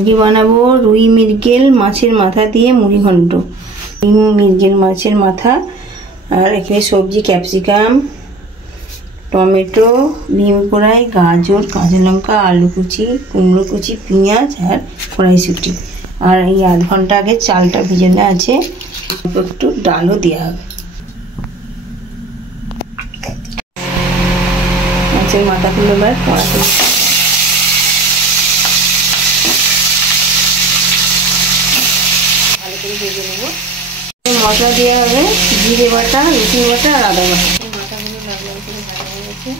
আজকে বানাবো রুই মৃগেল মাছের মাথা দিয়ে মুড়ি ঘন্ট। মৃগেল মাছের মাথা আর এখানে সবজি ক্যাপসিকাম, টমেটো, ডিম কড়াই, গাজর, কাঁচা লঙ্কা, আলু কুচি, কুমড়ো কুচি, পেঁয়াজ আর কড়াইশুঁটি। আর এই আধ ঘন্টা আগে চালটা ভিজানো আছে, একটু ডালও দেওয়া হবে। মাছের মাথাগুলো এবার কড়াতে ভালো করে ভেজে নেবো। মশলা দেওয়া হবে জিরে বাটা, রসুন বাটা আর আদা বাটা। মাথাগুলো লাল লাল করে ভাজা হয়ে গেছে।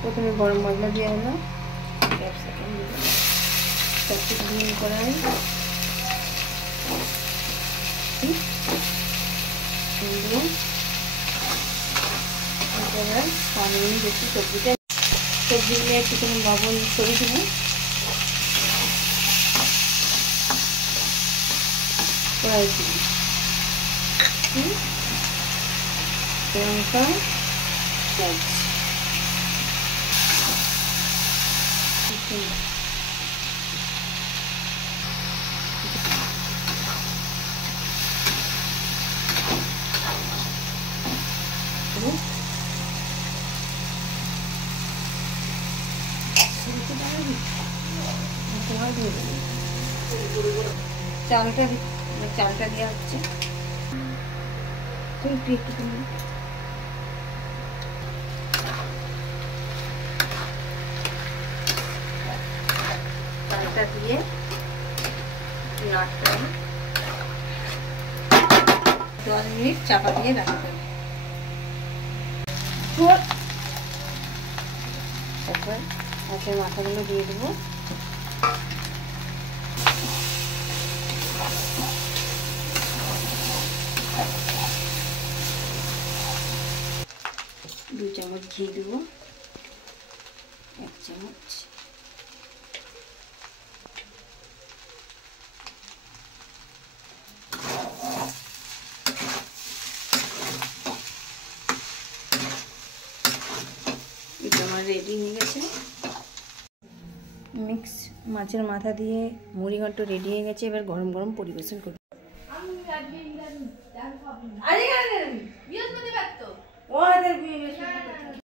প্রথমে গরম মশলা দেওয়া হলো, ক্যাপসিকাম কড়াই, পানি বেশি সবজিগুলো একটুখানি লবণ সরিয়ে দেবো। লঙ্কা, চালটা দেওয়া হচ্ছে। চালটা দিয়ে নাড়তে হবে, 10 মিনিট চাপা দিয়ে রাখতে হবে। তারপর মাছের মাথাগুলো দিয়ে দেবো। দু চামচ ঘি দেবো, 1 চামচ। এটা আমার রেডি হয়ে গেছে। মিক্স মাছের মাথা দিয়ে মুড়ি ঘন্ট রেডি হয়ে গেছে। এবার গরম গরম পরিবেশন করব।